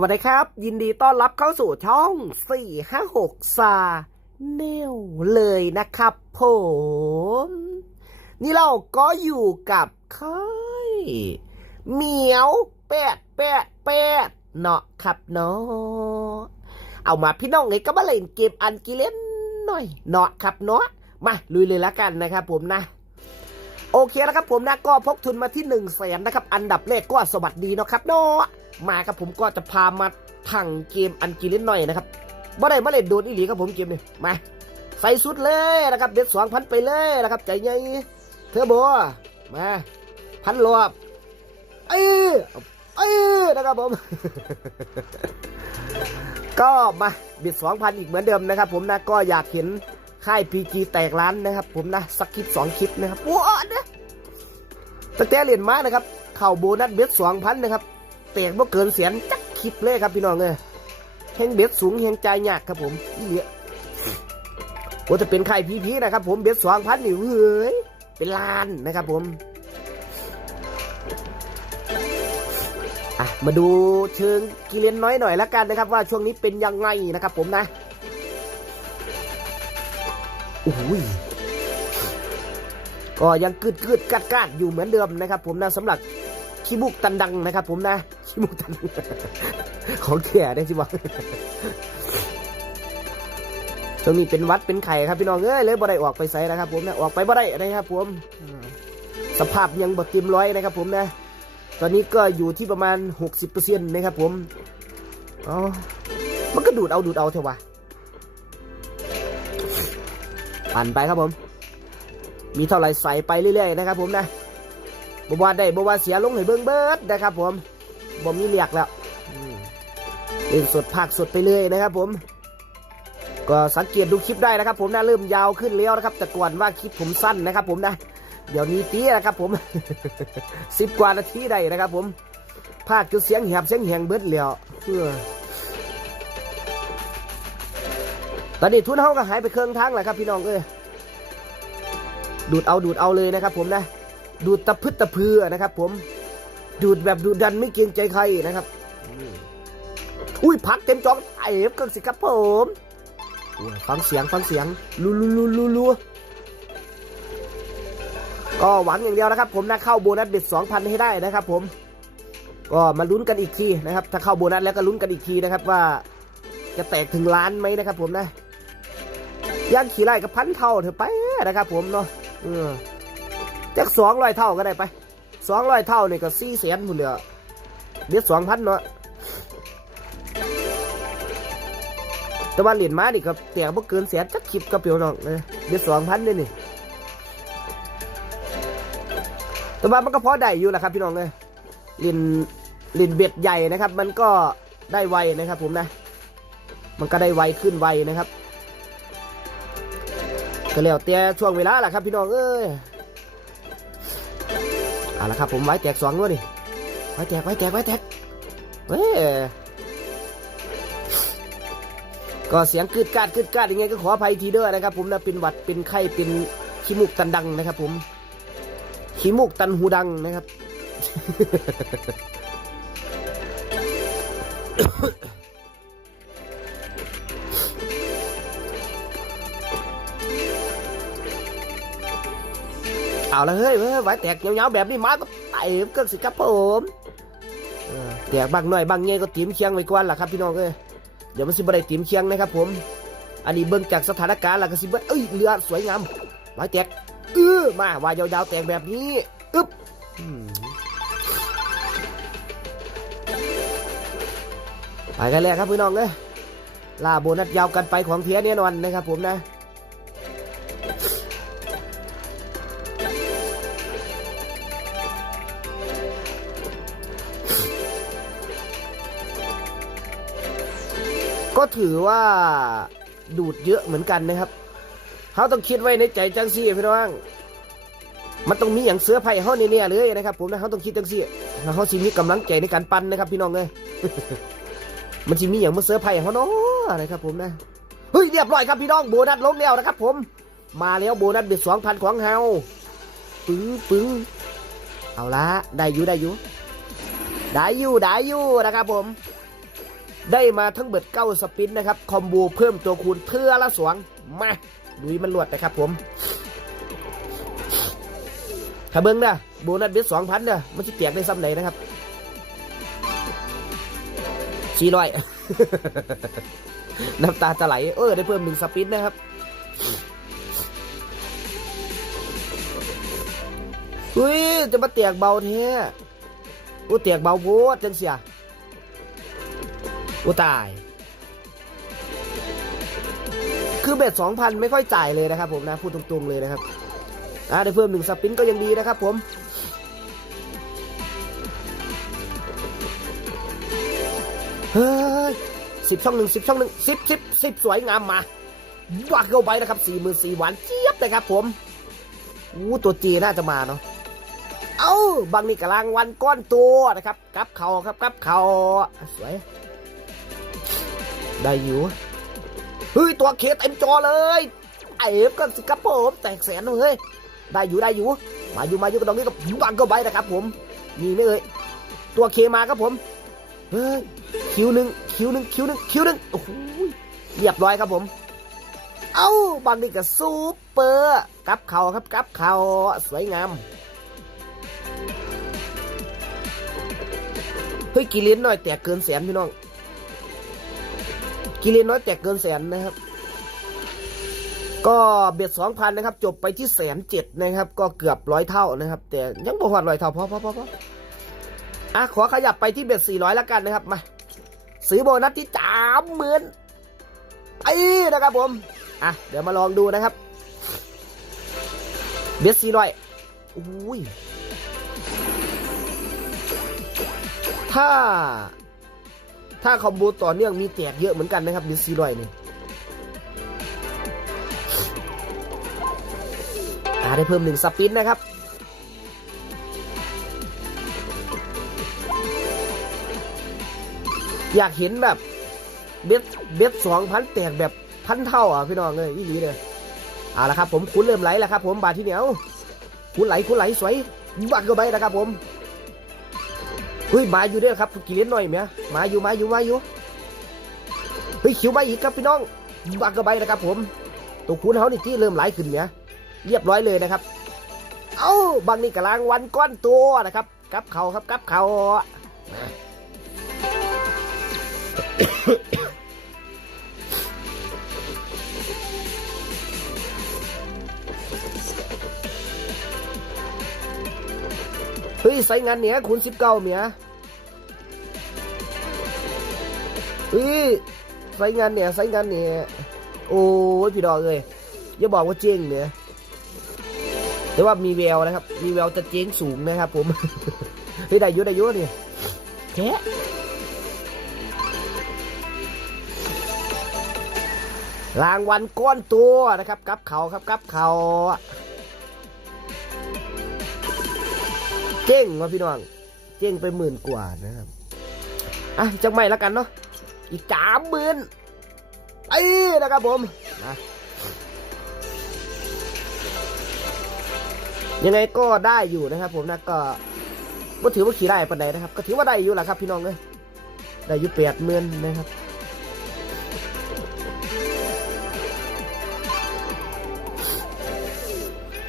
วัสดีครับ ยินดีต้อนรับเข้าสู่ช่อง 456 ซาเนลเลยนะครับผม นี่เราก็อยู่กับค่ายเหมียวแปดแปดแปดเนาะครับเนาะเอามาพี่น้องเลยก็มาเล่นเกมอันกิเล่นหน่อยเนาะครับเนาะมาลุยเลยละกันนะครับผมนะโอเคแล้วครับผมนะก็พกทุนมาที่1นึ่งแสนนะครับ อันดับแรกก็สวัสดีเนาะครับเนาะ มาครับผมก็จะพามาถังเกมอันกิเล่นหน่อยนะครับบ่ได้มาเล่นโดนอีหลีครับผมเกมนี้มาใส่สุดเลยนะครับเด็ดสองพันไปเลยนะครับใจใหญ่เทอร์โบมาพันรอบเออเออนะครับผมก็มาบิดสองพันอีกเหมือนเดิมนะครับ ผมนะก็อยากเห็นค่ายพีจีแตกร้านนะครับ ผมนะสักคลิปสองคลิปนะครับว้านะตั้งแต่เรียนมานะครับเข่าโบนัสเบ็ดสองพันนะครับ แตกบ่เกินเสียนจักคลิปเลยครับพี่น้องเลยแหงเบ็ดสูงแหงใจยากครับผมนี่เนี่ยโอ้จะเป็นค่พีพีนะครับ ผมเบ็ดสองพันนี่เฮ้ยเป็นล้านนะครับผมอะมาดูเชิงกิเลนน้อยหน่อยแล้วกันนะครับ ว่าช่วงนี้เป็นยังไงนะครับ ผมนะโอ้ยก็ยังกึดกึดกัดกัดอยู่เหมือนเดิมนะครับ ผมนะสำหรับ ขี้มุกตันดังนะครับผมนะขี้มุกตันของแก่ได้สิบอกช่วงนี้เป็นวัดเป็นไข่ครับพี่น้องเอ้ยเลยบ่ได้ออกไปใส่นะครับ ผมนะออกไปบ่ได้นะครับผมสภาพยังบ่เต็มร้อยนะครับ ผมนะ ตอนนี้ก็อยู่ที่ประมาณ 60%นะครับผมอ๋อมันก็ดูดเอาดูดเอาเถอะวะปั่นไปครับผม มีเท่าไหร่ใส่ไปเรื่อยๆนะครับผมนะ บว่าได้บว่าเสียลงให้เบิ้งเบิดนะครับ ผมบ่มีเรียกแล้วเล่นสดภาคสดไปเลยนะครับ ผม ก็สังเกตดูคลิปได้นะครับ ผมนะเริ่มยาวขึ้นแล้วนะครับ แต่ก่อนว่าคลิปผมสั้นนะครับ ผมนะเดี๋ยวนี้ตีนะครับ ผมสิบกว่านาทีได้นะครับ ผมภาคจนเสียงแหบเสียงแหงเบิดแล้วเออตอนนี้ทุนเฮาก็หายไปเครื่องทางแล้วครับ พี่น้องเอ้ยดูดเอาดูดเอาเลยนะครับ ผมนะ ดูดตะพึดตะพือนะครับ ผมดูดแบบดูดันไม่เกรงใจใครนะครับ อุ้ยพักเต็มจองไอ้เอฟกินสิครับผมฟังเสียงฟังเสียงลูลูลูลูลูก็หวังอย่างเดียวนะครับ ผมนะเข้าโบนัสเบ็ดสองพันให้ได้นะครับ ผม ก็มาลุ้นกันอีกทีนะครับ ถ้าเข้าโบนัสแล้วก็ลุ้นกันอีกทีนะครับว่าจะแตกถึงล้านไหมนะครับ ผมนะย่างขี่ไล่กับพันเท่าเถอะไปนะครับ ผมเนาะเออ จากสองร้อยเท่าก็ได้ไปสองร้อยเท่าเนี่ก็สี่แสนหมดเลยเดี๋ยวสองพันเนาะแต่ว่าเหรียญม้านี่ก็แตกบ่เกินแสนจักคลิปก็เปียวน้องเออเดี๋ยวสองพันนี่นี่แต่ว่ามันก็พอได้อยู่แหละครับพี่น้องเลยเหรียญเหรียญเบ็ดใหญ่นะครับ มันก็ได้ไวนะครับ ผมนะ มันก็ได้ไวขึ้นไวนะครับก็แล้วแต่ช่วงเวลาแหละครับพี่น้องเอ้ย เอาละครับผมไว้แจกสองด้วยดิไว้แจกไว้แจกไว้แจกเฮ้ยก็เสียงกึดกาดกึดกาดยังไงก็ขออภัยทีเด้อนะครับ ผมนะเป็นหวัดเป็นไข้เป็นขี้มูกตันดังนะครับ ผมขี้มูกตันหูดังนะครับ เอาละเฮ้ยเฮ้ยไว้แตกเงาๆแบบนี้มาก็ไต่ก็สิครับผมแตกบางหน่อยบางเงี้ยก็ตีมเคียงไว้ก่อนล่ะครับพี่น้องเอ้ยเดี๋ยวมันสิบได้ตีมเคียงนะครับ ผม อันนี้เบิ่งจากสถานการณ์ล่ะก็สิเบิ่งเอ้ยเรือสวยงามไว้แตกเออมาว่ายาวๆแตกแบบนี้อึ๊บไปกันเลยครับพี่น้องเอ้ยล่าโบนัสยาวกันไปของเทียแน่นอนนะครับผมนะ ถือว่าดูดเยอะเหมือนกันนะครับเขาต้องคิดไว้ในใจจังซี่พี่น้องมันต้องมีอย่างเสื้อไผ่เขาเนี่ยเลยนะครับผมนะเขาต้องคิดจังซี่เขาสิมีกำลังใจในการปั้นนะครับพี่น้องเลยมันสิมีอย่างมาเสื้อไผ่เขาเนาะนะครับผมนะเฮ้ยเรียบร้อยครับพี่น้องโบนัสลงแล้วนะครับ ผม มาแล้วโบนัสเบ็ดสองพันของเฮาปึ้งปึ้งเอาละได้อยู่ได้อยู่ได้อยู่ได้อยู่นะครับผม ได้มาทั้งเบิดเก้าสปินนะครับ คอมโบเพิ่มตัวคูณเทือละสวง มาลุยมันลวดนะครับผมถ้าเบิ้งนะโบนัสเบ็ดสองพันเด้อมันจะเตียกได้ซ้ำไหนนะครับสี่ร้อยน้ำตาจะไหล เออ ได้เพิ่มหนึ่งสปินนะครับเฮ้ย จะมาเตียกเบาเท้อู้เตียกเบาโพดจังเสีย อู้ตาย คือเบ็ดสองพันไม่ค่อยจ่ายเลยนะครับผมนะ พูดตรงๆเลยนะครับอ่าได้เพิ่มหนึ่งสปินก็ยังดีนะครับผมเฮ้ยสิบช่องหนึ่งสิบช่องหนึ่งสิบสิบสิบสวยงามมาวักเข้าไปนะครับสี่หมื่นสี่หวานเจี๊ยบนะครับผมอู้ตัวจีน่าจะมาเนาะเอ้าบางนี่กำลังวันก้อนตัวนะครับกับเขาครับกับเขาสวย ได้อยู่เฮ้ยตัวเคเต็มจอเลยไอ้เอฟก็สิครับผมแตกแสนเลยได้อยู่ได้อยู่ มาอยู่มาอยู่กับตรงนี้ก็บังก็ไปนะครับผม มีไหมเอ่ยตัวเคมาครับผมเฮ้ยคิวหนึ่งคิวหนึ่งคิวหนึ่งคิวหนึ่งโอ้โหเรียบร้อยครับผม เอ้าบางนี่ก็ซูเปอร์กับเขาครับกับเขาสวยงามเฮ้ยกิเลนน้อยแตกเกินแสนพี่น้อง กิเลนน้อยแตกเกินแสนนะครับ ก็เบ็ดสองพันนะครับ จบไปที่แสนเจ็ดนะครับ ก็เกือบร้อยเท่านะครับ แต่ยังบ่หอดร้อยเท่าพอพอพอพออะขอขยับไปที่เบ็ดสี่ร้อยแล้วกันนะครับมาซื้อโบนัสที่สามหมื่นไอ้นะครับผมอะเดี๋ยวมาลองดูนะครับ เบ็ดสี่ร้อยอุ้ยถ้า ถ้าคอมโบต่อเนื่องมีแตกเยอะเหมือนกันนะครับดิซีรอยนี่อ่าได้เพิ่มหนึ่งสปินนะครับอยากเห็นแบบเบ็ดเบ็ดสองพันแตกแบบพันเท่าอะพี่น้องเลยอีหลีเลยเอาละครับผมคุณเริ่มไหลแล้วครับผมบาทที่เหนียวคุณไหลคุณไหลสวยบักก็ไปนะครับผม ฮ้ยมาอยู่ด้วยครับกี่เล่นหน่อยเมียมาอยู่มาอยู่มาอยู่เฮ้ยคิวมาอีกครับพี่น้องบักกระใบนะครับผมตัวคูณเขานี่ที่เริ่มไหลขึ้นเมียเรียบร้อยเลยนะครับ เอ้าบางนี่กำลังวันก้อนตัวนะครับกับเขาครับกับเขา เฮ้ยใส่งานเหนียคูณสิบเก้าเมียเอ้ยใส่งานเนี่ยใส่งานเนี่ยโอ้ยพี่ดอกเลยอย่าบอกว่าเจ๊งเนี่ยแต่ว่ามีแววนะครับ มีแววจะเจ๊งสูงนะครับ ผมเฮ้ยได้อยุได้อยุเนี่ยแค่รางวัลก้อนตัวนะครับกับเขาครับกับเขา เจ๊งวะพี่น้องเจ๊งไปหมื่นกว่านะครับอะจังไม่แล้วกันเนาะอีกสามหมื่นไอ้นะครับผมนะยังไงก็ได้อยู่นะครับ ผมนะก็ก็ถือว่าขี่ได้ปันใดนะครับ ก็ถือว่าได้อยู่แหละครับ พี่น้องเลยได้อยู่แปดหมื่นนะครับ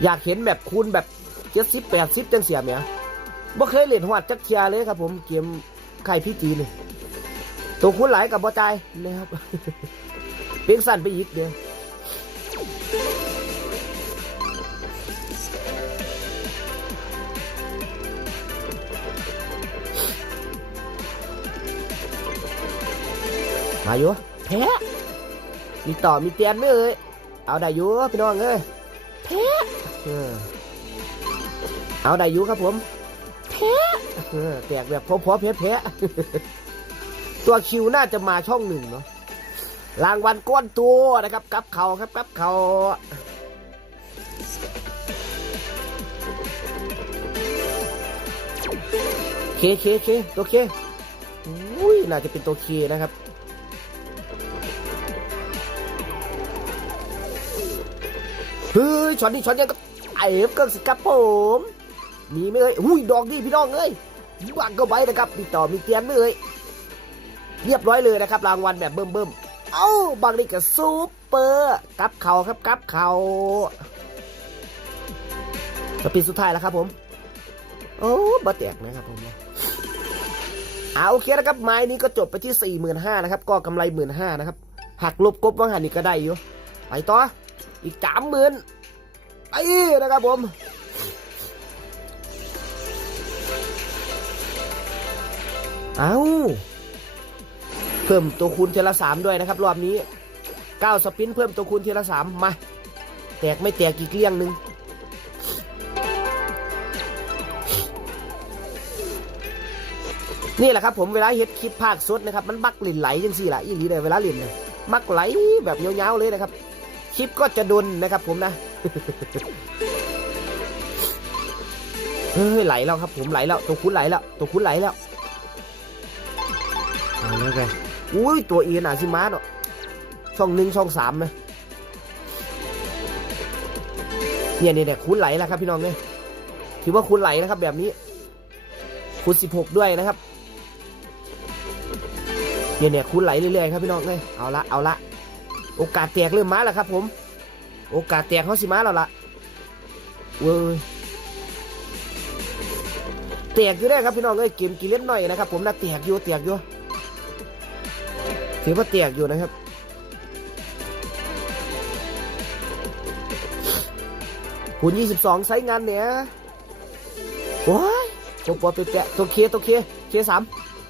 อยากเห็นแบบคูณแบบเจ็ดสิบแปดสิบจังเสียเมีย บ่เคยเล่นหวัดจักเทียเลยครับ ผมเกมไข่พี่จีนี่ตัวคุณหลายกับบอใจายนะครับเพียงสั้นไปอีกเดียวมาอยู่แพ้มีต่อมีเตียนไหมเอ่ยเอาได้อยู่พี่น้องเอ้ยแพ้เออเอาได้อยู่ครับผม แพ้เออแตกแบบพอๆแพ้แพ้ตัวคิวน่าจะมาช่องหนึ่งเนาะรางวัลก้อนตัวนะครับกับเขาครับกับเขาเคเคเคตัวเคอุ้ยน่าจะเป็นตัวเคนะครับเฮ้ยช็อตนี้ช็อตนี้ก็ไอ้เอฟก็สิครับผม มีไหมเอ่ยอุ้ยดอกดีพี่น้องเอ้ยบังก็ไว้นะครับมีต่อมีเตียนไหมเอ่ยเรียบร้อยเลยนะครับ รางวัลแบบเบิ่มเบิ่มๆเอ้าบางนี่ก็ซูเปอร์กับเขาครับกับเขาสปีดสุดท้ายแล้วครับผม โอ้บาแตกนะครับผมเอาโอเคนะครับ ไม้นี้ก็จบไปที่ 45,000นะครับ ก็กำไร 15,000นะครับ หักลบกบว่างหันนี่ก็ได้อยู่ ไปต่อ อีก30,000ไปนะครับผม เอาเพิ่มตัวคูณเทละสามด้วยนะครับ รอบนี้เก้าสปินเพิ่มตัวคูณเทละสามมา แตกไม่แตกอีกเลี่ยงหนึ่งนี่แหละครับผมเวลาเฮ็ดคลิปภาคสดนะครับมันมักหลินไหลจังสี่ละอีหลีเลยเวลาหลินเนี่ยมักไหลแบบยาวๆเลยนะครับ คลิปก็จะดนนะครับผมนะเฮ้ยไหลแล้วครับผมไหลแล้วตัวคุ้นไหลแล้วตัวคุ้นไหลแล้ว แล้วไงอุ้ยตัวเอียนอะสิมาเนาะช่องหนึ่งช่องสามนะเนี่ยเนี่ยเนี่ยคูณไหลแล้วครับพี่น้องเนี่ยถือว่าคูณไหลนะครับแบบนี้คูณสิบหกด้วยนะครับเนี่ยเนี่ยคูณไหลเรื่อยๆครับพี่น้องเลยเอาละเอาละโอกาสแตกเริ่มมาแล้วครับผม โอกาสแตกเขาสิมาแล้วล่ะเว้ยแตกอยู่ได้ครับพี่น้องเอ้ยเกมกี่เล่นหน่อยนะครับผมนะแตกอยู่แตกอยู่ ถือว่าเตียกอยู่นะครับคูณ22 ไซส์งานเนี่ยว้ายตัวปอตัวแปะตัวเคตัวเคเคสาม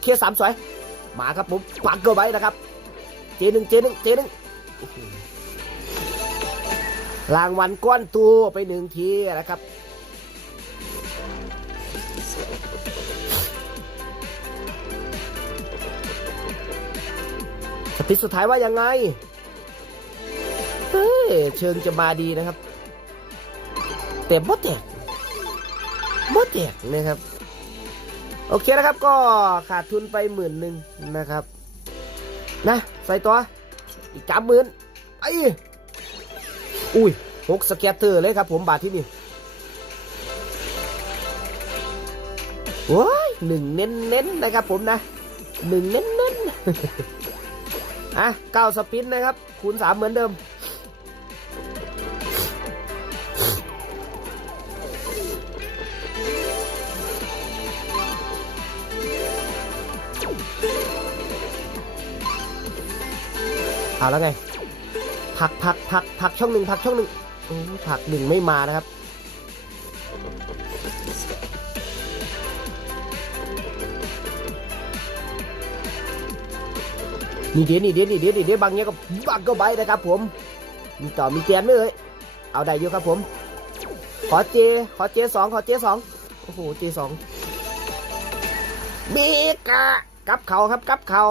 เคสามสวย มาครับผมปักเกอร์ไว้นะครับ เจหนึ่งเจหนึ่งเจหนึ่งโอ้โหรางวัลก้อนตัวไปหนึ่งทีนะครับ สติสุดท้ายว่ายังไง เฮ้ย เชิงจะมาดีนะครับ แต่บ่แตกบ่แตกนะครับ โอเคนะครับก็ขาดทุนไปหมื่นหนึ่งนะครับ นะ ใส่ตัว อีกสามหมื่นไอ้อุ้ยหกสแกตเตอร์เลยครับผมบาทที่นี่โอ้ยหนึ่งเน้นๆนะครับผมนะหนึ่งเน้นๆ อะเก้าสปินนะครับ คูณสามเหมือนเดิม เอาแล้วไง ผักผักผักผักช่องหนึ่งผักช่องหนึ่งผักหนึ่งไม่มานะครับ นี่เดี๋ยวนี่เดี๋ยวนี่เดี๋ยวนี่เดี๋ยวบางเงี้ยก็บังก็ใบนะครับ ผม มีต่อมีแจมด้วยเลยเอาได้อยู่ครับผม ขอเจ ขอเจสองขอเจสองโอ้โหเจสองเบกะกับเขาครับกับเขา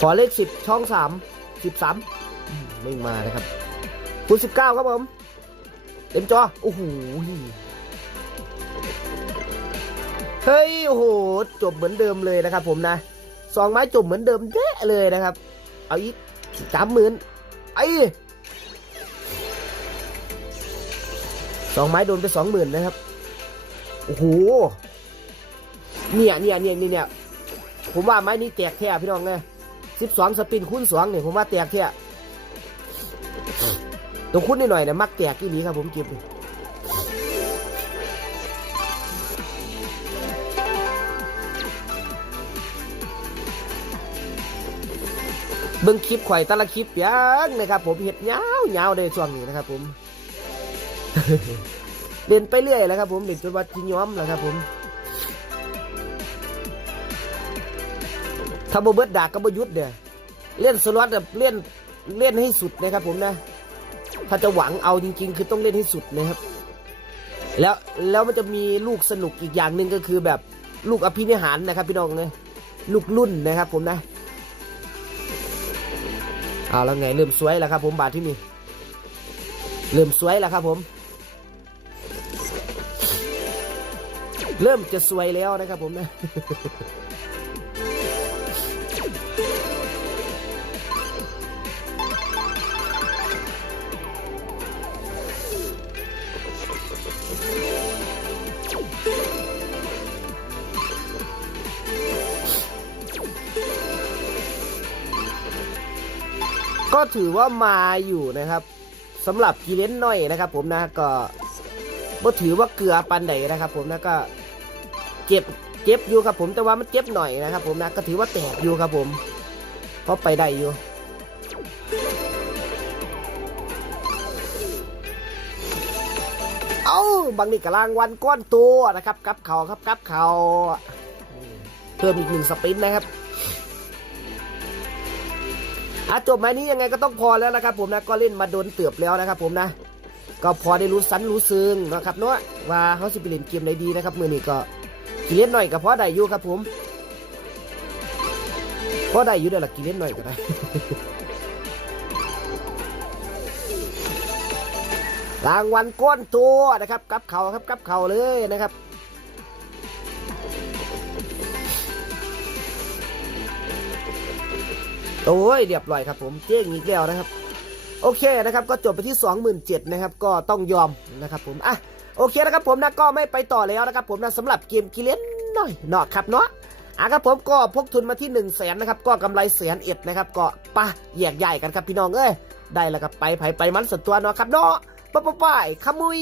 ขอเลขสิบช่องสามสิบสามไม่มานะครับคูณสิบเก้าครับผม เต็มจอ โอ้โห เฮ้ย โอ้โห จบเหมือนเดิมเลยนะครับผมนะสองไม้จบเหมือนเดิมเด้เลยนะครับ เอาอีกสามหมื่นไอ้สองไม้โดนไปสองหมื่นนะครับ โอ้โห เนี่ยเนี่ยเนี่ยเนี่ย ผมว่าไม้นี้แตกแท้พี่น้องนะสิบสองสปินคูณสองเนี่ยผมว่าแตกแท้ ตัวคุ้นนิดหน่อยนี่ยมักแตกที่นี้ครับผมเก็บนี่เบิ่งคลิปข่อยแต่ละคลิปยังนะครับผมเห็ดยาวยาวในช่วงนี้นะครับผมเล่นไปเรื่อยแล้วครับผมเล่นจนวัดจินย้อมแล้วครับผมถ้าบ่เบิดดากก็บ่หยุดเด้อเล่นสล็อตแบบเล่นเล่นให้สุดนะครับผมนะ ถ้าจะหวังเอาจริง ๆ คือต้องเล่นให้สุดนะครับ แล้วแล้วมันจะมีลูกสนุกอีกอย่างหนึ่งก็คือแบบลูกอภินิหารนะครับ พี่น้องนะลูกรุ่นนะครับ ผมนะเอาแล้วไงเริ่มสวยแล้วครับ ผมบาทที่นี่เริ่มสวยแล้วครับผม เริ่มจะสวยแล้วนะครับผมนะ ก็ถือว่ามาอยู่นะครับสำหรับกีเลนหน่อยนะครับ ผมนะก็บ่ถือว่าเกลือปันใดนะครับ ผมนะก็เจ็บเจ็บอยู่ครับผมแต่ว่ามันเจ็บหน่อยนะครับ ผมนะก็ถือว่าแตกอยู่ครับผมเพราะไปได้อยู่เอาบางนี่กำลังวันก้อนตัวนะครับกับเขาครับกับเขาเพิ่มอีกหนึ่งสปินนะครับ อาจบไหมนี้ยังไงก็ต้องพอแล้วนะครับผมนะก็เล่นมาโดนเตือบแล้วนะครับผมนะ ก็พอได้รู้สันรู้ซึ้งนะครับเนาะว่าเขาสิไปเล่นเกมไหนดีนะครับมือนี้ก็กิเลนหน่อยกับพอได้อยู่ครับผมพอได้อยู่เด้อล่ะกิเลนหน่อยก็ได้รางวัลก้นตัวนะครับกับเขาครับกับเขาเลยนะครับ โอ้ยเรียบร้อยครับผมเจ๊งอีกแล้วนะครับ โอเคนะครับก็จบไปที่ 27,000นะครับก็ต้องยอมนะครับผมอะโอเคนะครับผมนะก็ไม่ไปต่อแล้วนะครับผมนะสำหรับเกมกิเลนหน่อยเนาะครับเนาะอะครับผมก็พกทุนมาที่1นึ่งแสนนะครับก็กำไรแสนเอ็ดนะครับก็ปะแยกใหญ่กันครับพี่น้องเอ้ยได้แล้วครับไปไผไปมันส่วนตัวเนาะครับเนาะไปไปไปขมุย